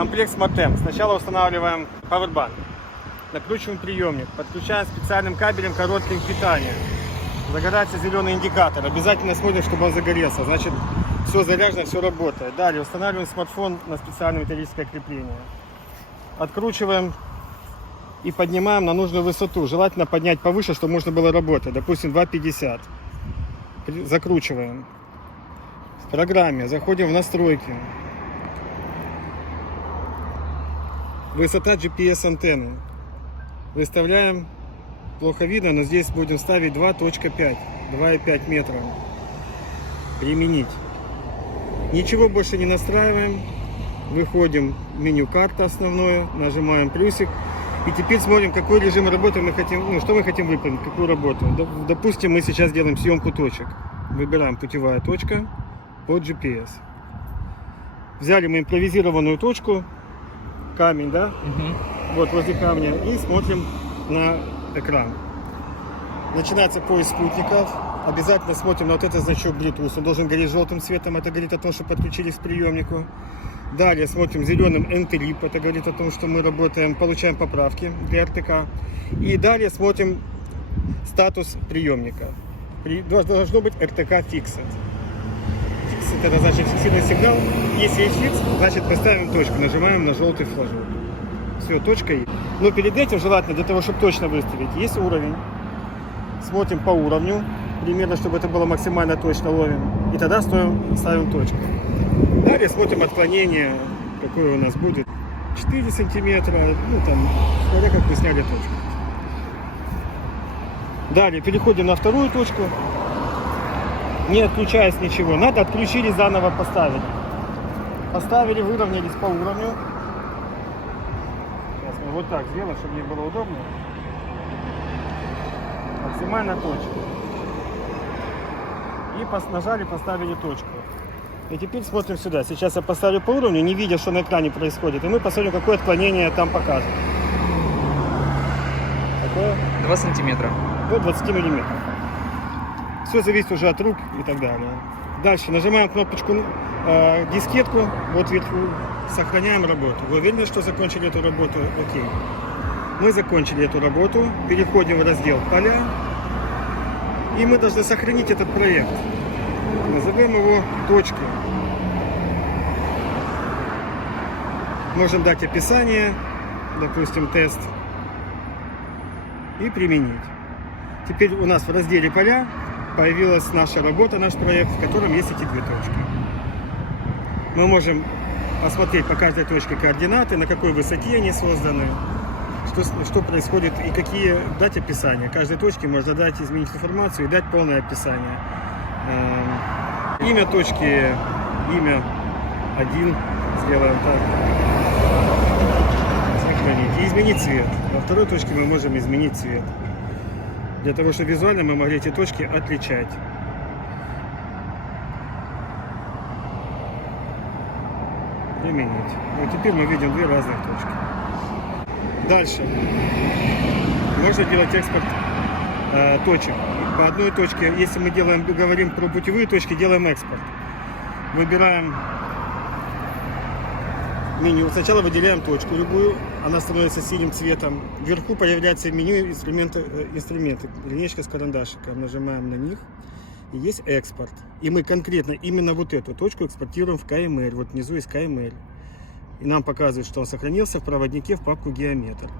Комплект Смотем. Сначала устанавливаем Powerbank. Накручиваем приемник. Подключаем специальным кабелем коротким к питанию. Загорается зеленый индикатор. Обязательно смотрим, чтобы он загорелся. Значит, все заряжено, все работает. Далее устанавливаем смартфон на специальное металлическое крепление. Откручиваем и поднимаем на нужную высоту. Желательно поднять повыше, чтобы можно было работать. Допустим, 2,50. Закручиваем. В программе заходим в настройки. Высота GPS антенны. Выставляем, плохо видно, но здесь будем ставить 2.5 метра. Применить. Ничего больше не настраиваем. Выходим в меню карта основное, нажимаем плюсик. И теперь смотрим, какой режим работы мы хотим, что мы хотим выполнить, какую работу. Допустим, мы сейчас делаем съемку точек. Выбираем путевая точка под GPS. Взяли мы импровизированную точку, камень, да? Вот возле камня, и смотрим на экран. Начинается поиск спутников. Обязательно смотрим на вот этот значок Bluetooth. Он должен гореть желтым цветом. Это говорит о том, что подключились к приемнику. Далее смотрим зеленым N-Trip. Это говорит о том, что мы работаем, получаем поправки для РТК. И далее смотрим статус приемника. Должно быть RTK Fixed. Fixed это значит фиксированный сигнал. Если есть фикс, значит поставим точку. Нажимаем на желтый флажок. Все, точка есть. Но перед этим желательно, для того, чтобы точно выставить, есть уровень. Смотрим по уровню. Примерно, чтобы это было максимально точно, ловим. И тогда ставим точку. Далее смотрим отклонение, какое у нас будет. 4 сантиметра, ну там, смотря как вы сняли точку. Далее переходим на вторую точку. Не отключаясь ничего. Надо отключили, заново поставить. Поставили, выровнялись по уровню. Сейчас мы вот так сделаем, чтобы мне было удобно. Максимально точку. И нажали, поставили точку. И теперь смотрим сюда. Сейчас я поставлю по уровню, не видя, что на экране происходит. И мы посмотрим, какое отклонение там покажет. Какое? 2 сантиметра. До 20 миллиметров. Все зависит уже от рук и так далее. Дальше нажимаем кнопочку дискетку. Вот вверху. Сохраняем работу. Вы уверены, что закончили эту работу? Окей. Мы закончили эту работу. Переходим в раздел «Поля». И мы должны сохранить этот проект. Назовем его «Точки». Можем дать описание, допустим, тест. И применить. Теперь у нас в разделе «Поля» появилась наша работа, наш проект, в котором есть эти две точки. Мы можем осмотреть по каждой точке координаты, на какой высоте они созданы, что происходит и какие дать описания. Каждой точке можно дать, изменить информацию и дать полное описание. Имя точки, имя 1, сделаем так. Сохранить. И изменить цвет. Во второй точке мы можем изменить цвет. Для того, чтобы визуально мы могли эти точки отличать. Применить. Вот теперь мы видим две разных точки. Дальше. Можно делать экспорт точек. По одной точке, если мы говорим про путевые точки, делаем экспорт. Выбираем меню. Сначала выделяем точку любую, она становится синим цветом. Вверху появляется меню инструменты, линейка с карандашиком. Нажимаем на них. И есть экспорт. И мы конкретно именно вот эту точку экспортируем в KML. Вот внизу есть KML. И нам показывает, что он сохранился в проводнике в папку Geometr.